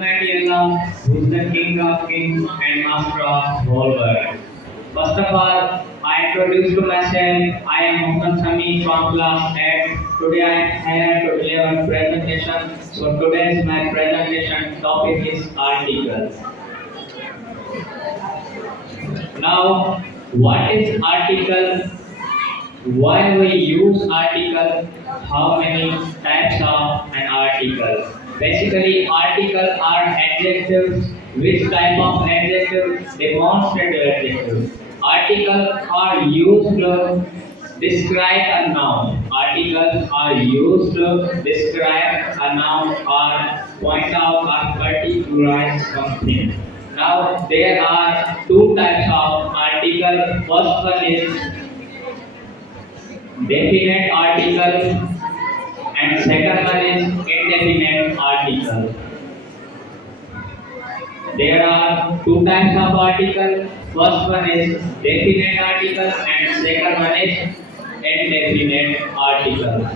Almighty Allah, who is the King of Kings and Master of whole world. First of all, I introduce to myself. I am Mohammed Sami from class 8. Today I am here to deliver presentation. So today's my presentation topic is articles. Now, what is article? Why we use article? How many types of an article? Basically, article are adjectives. Which type of adjective? Demonstrative adjectives. Articles are used to describe a noun. Articles are used to describe a noun or point out or particularize something. Now there are two types of article. First one is definite article and second one is indefinite article. There are two types of article. First one is definite article and second one is indefinite article.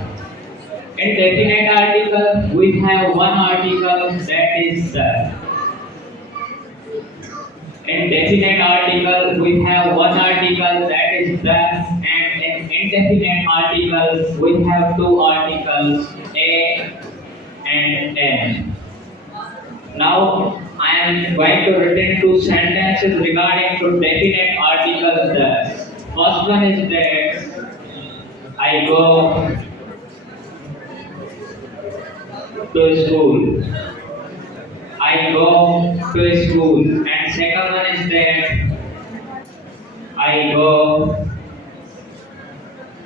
In definite article, we have one article that is the. In definite article, we have one article that is the, and in indefinite article, we have two articles a and n. Now, I am going to return two sentences regarding to definite article the. First one is that I go to school. I go to school. And second one is that I go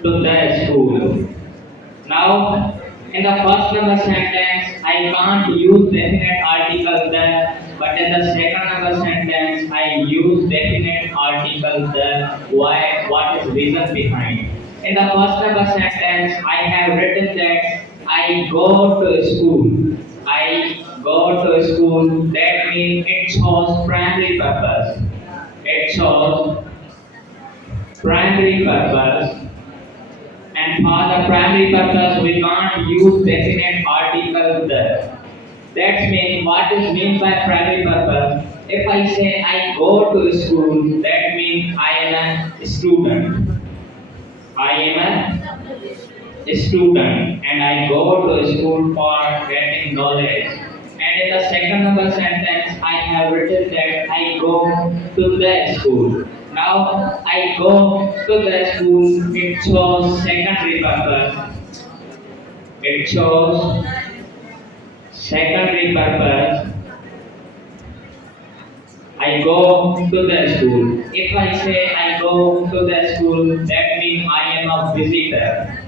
to the school. Now, in the first number sentence, I can't use definite article the, but in the second number sentence, I use definite article the. Why? What is reason behind? In the first number sentence, I have written that I go to school. I go to school. That means it shows primary purpose. It shows primary purpose. And for the primary purpose, we can't use definite article the. That means what is meant by primary purpose? If I say I go to school, that means I am a student. I am a student and I go to school for getting knowledge. And in the second number sentence, I have written that I go to the school. Now I go to the school, it shows secondary purpose. It shows secondary purpose. I go to the school. If I say I go to the school, that means I am a visitor.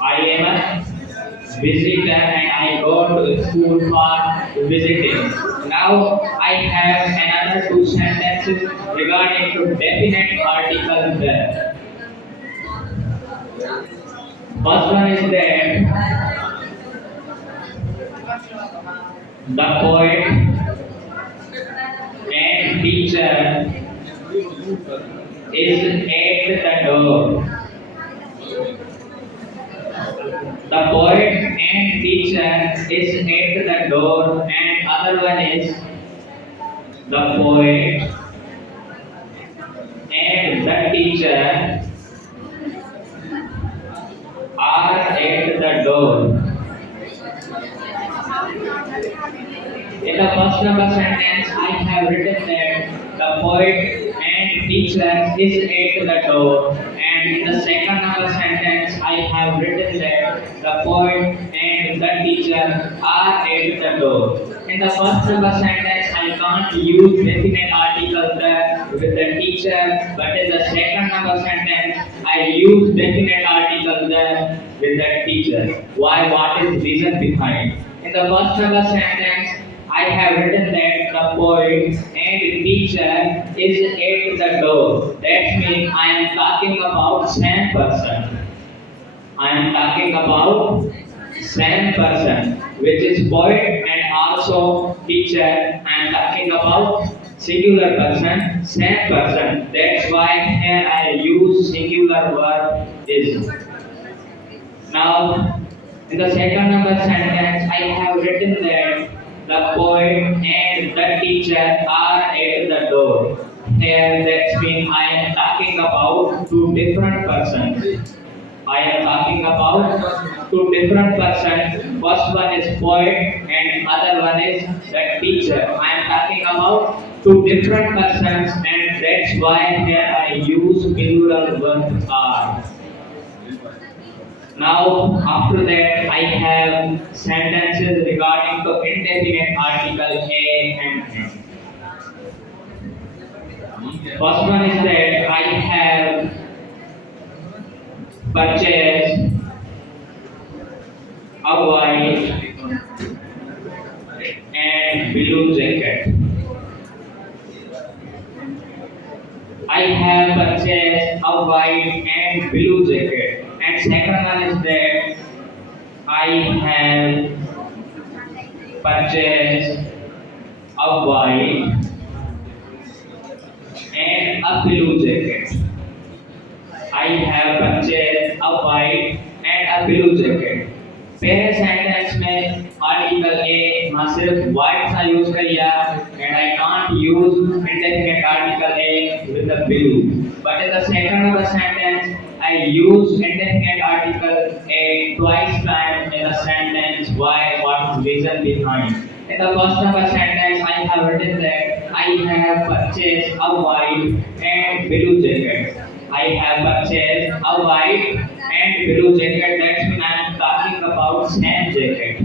I am a visitor and I go to school for visiting. Now I have another two sentences regarding to definite article there. First one is that the poet and teacher is at the door. The poet and teacher is at the door, and other one is the poet and the teacher are at the door. In the first number sentence, I have written that the poet and teacher is at the door, and in the second number sentence, I have written that the poet and the teacher are at the door. In the first number sentence, I can't use definite article the with the teacher, but in the second number sentence, I use definite article the with the teacher. Why? What is reason behind? In the first number sentence, I have written that the poet and teacher is at the door. That means I am talking about same person. I am talking about same person, which is poet and also teacher. I am talking about singular person, same person. That's why here I use singular verb is. Now, in the second number sentence, I have written that the poet and the teacher are at the door. Here that means I am talking about two different persons. I am talking about two different persons. First one is poet and other one is the teacher. I am talking about two different persons and that's why here I use plural verb are. Now after that I have sentences regarding the indefinite article a and n. First one is that I have purchased a white and blue jacket. I have purchased a white and blue jacket. And second one is that I have purchased a white and a blue jacket. I have purchased a white and a blue jacket. पहले sentence में article a वहाँ सिर्फ white सा use किया and I can't use indefinite article a with the blue. But in the second of the sentence, I use indefinite article a twice time in a sentence. Why? What is reason behind? In the first of the sentence, I have written that I have purchased a white and blue jacket. I have purchased a white and blue jacket. That's when I am talking about same jacket.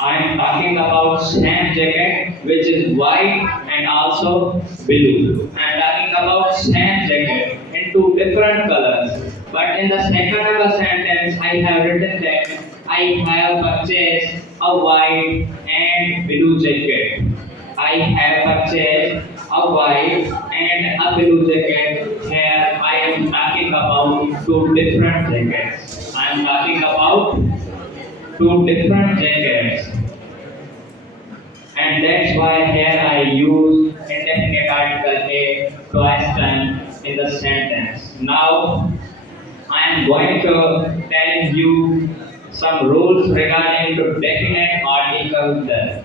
I am talking about same jacket which is white and also blue. I am talking about same jacket in two different colors. But in the second of the sentence, I have written that I have purchased a white and blue jacket. I have purchased a white and a blue jacket. Here I am talking about two different jackets. I am talking about two different jackets. And that's why here I use indefinite article a twice time in the sentence. Now I am going to tell you some rules regarding to definite article there.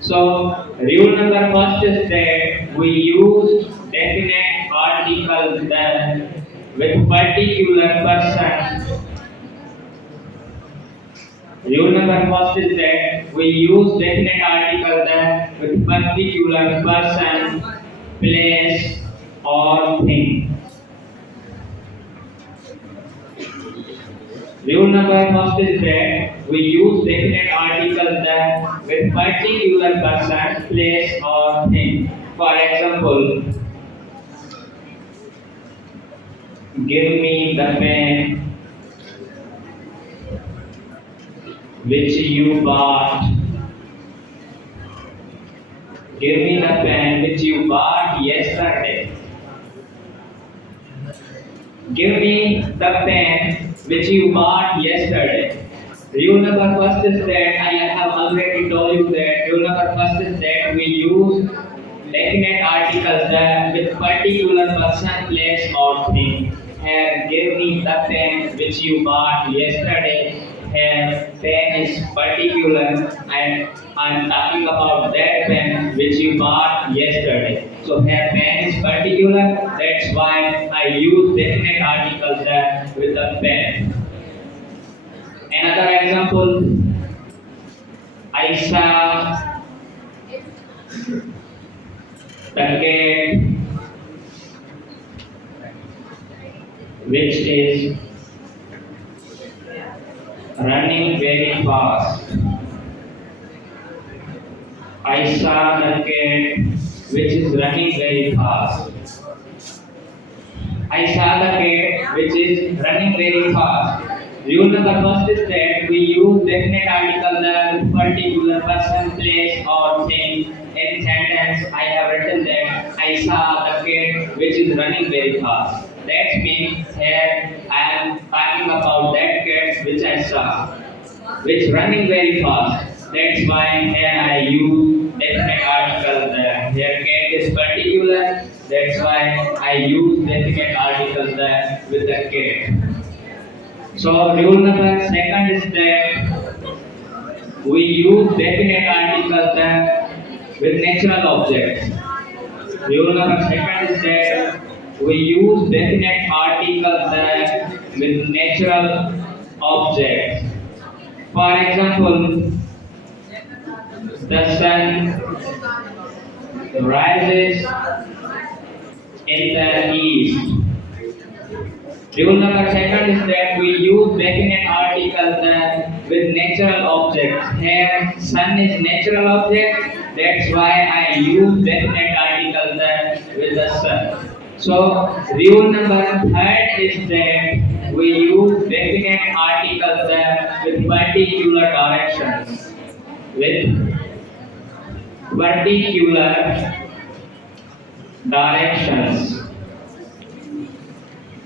So rule number first is that we use definite article then with particular person. Rule number first is that we use definite article then with particular person, place, or thing. Rule number first is that we use definite article then with particular person, place, or thing. For example, give me the pen which you bought. Give me the pen which you bought yesterday. Give me the pen which you bought yesterday. Rule number first is that I have already told you that rule number first is that we use definite articles that with particular person, place, or thing. Here, give me the pen which you bought yesterday. Here, pen is particular and I am talking about that pen which you bought yesterday. So here pen is particular, that's why I use definite articles there with the pen. Another example, I saw the cat which is running very fast. I saw the cat which is running very fast. I saw the cat which is running very fast. Rule number first is that we use definite article the particular person, place, or thing. In sentence, I have written that I saw the cat which is running very fast. That means here I am talking about that cat which I saw, which running very fast. That's why here I use definite article there. Here cat is particular. That's why I use definite article there with the cat. So rule number second is that we use use definite articles with natural objects. Rule number second is that we use definite articles with natural objects. For example, the sun rises in the east. Rule number second is that we use definite articles with natural objects. Here, sun is natural object. That's why I use definite articles with the sun. So, rule number third is that we use definite articles with particular directions. With particular directions.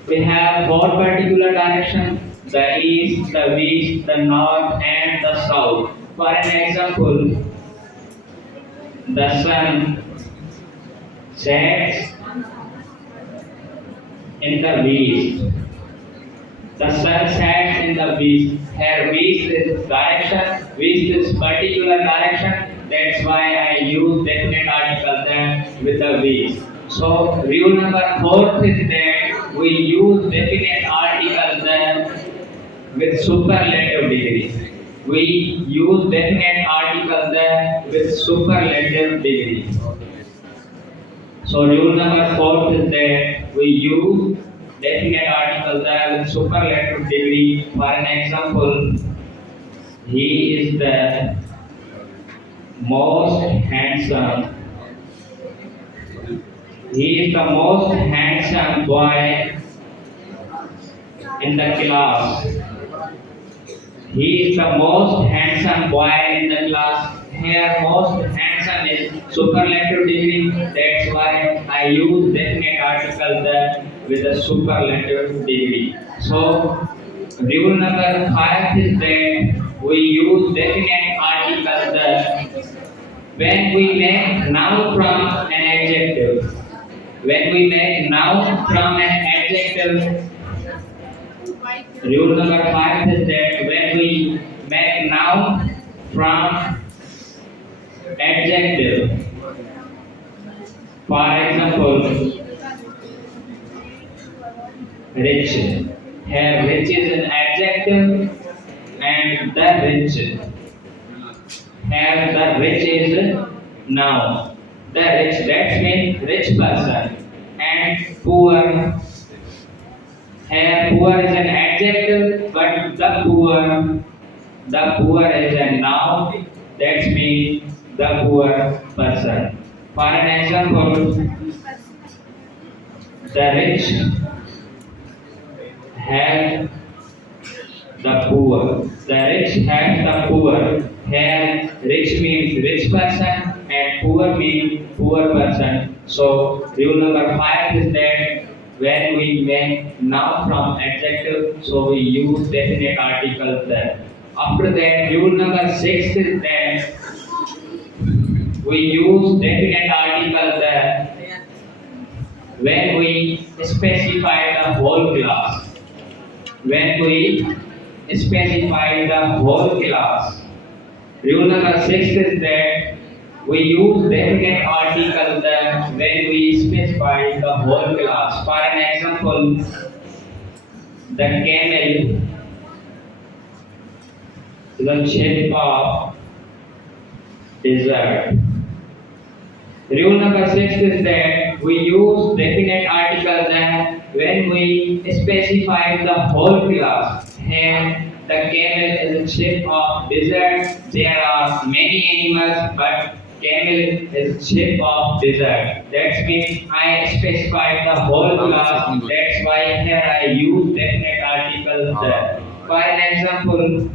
We have four particular directions: the east, the west, the north, and the south. For an example, the sun sets in the west. The sun sets in the west. Here, west is direction, west is particular direction. That's why I use definite article there with the west. So, rule number fourth is that we use definite articles there with superlative degree. We use definite articles there with superlative degree. So rule number fourth is that we use definite articles there with superlative degree. For an example, he is the most handsome. He is the most handsome boy in the class. He is the most handsome boy in the class. Here, most handsome is superlative degree. That's why I use definite article there with a superlative degree. So, rule number five is that we use definite article there when we make noun from an adjective. When we make noun from an adjective, rule number five is that when we make noun from adjective, for example, rich. Here, rich is an adjective, and the rich. Here, the rich is a noun. The rich, that means rich person, and poor. Here, poor is an adjective, but the poor is a noun. That means the poor person. For an example, the rich have the poor. The rich have the poor. Here, rich means rich person, and poor means poor person. So, rule number five is that when we make noun from adjective, so we use definite articles there. After that, rule number six is that we use definite articles there when we specify the whole class. When we specify the whole class. Rule number six is that we use definite articles there when we specify the whole class. For an example, the camel is a shape of desert. Rule number six is that we use definite articles there when we specify the whole class. Here, the camel is a shape of desert. There are many animals, but camel is shape of desert. That means I specify the whole class. That's why here I use definite articles there. For an example,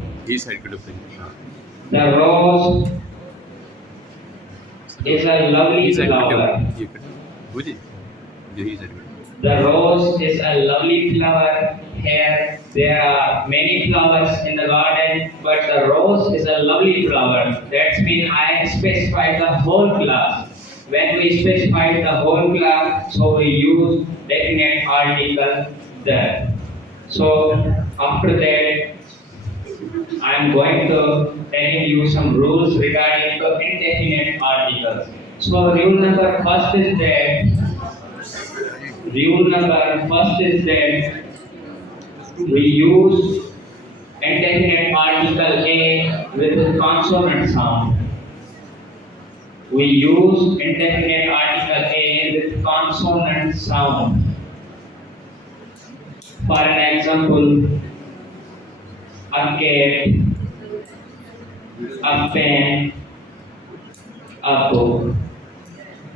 the rose is a lovely flower. The rose is a lovely flower. Here there are many flowers in the garden, but the rose is a lovely flower. That means I specify the whole class. When we specify the whole class, so we use definite article there. So after that, I am going to telling you some rules regarding the indefinite articles. So rule number first is that we use indefinite article A with a consonant sound. We use indefinite article A with consonant sound. For an example, a cat, a pen, a book.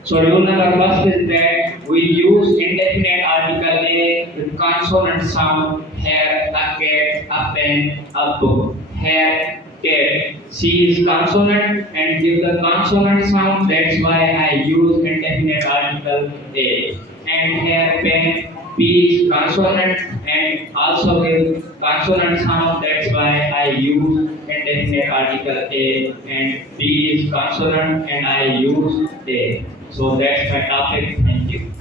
So rule number first is that we use indefinite article A with consonant sound. Here, a cat, a pen, a book. Here, cat. C is consonant and give the consonant sound. That's why I use indefinite article A. And here, pen, P is consonant and also give consonant sound. That's why I use indefinite article A. And B is consonant and I use A. So that's my topic. Thank you.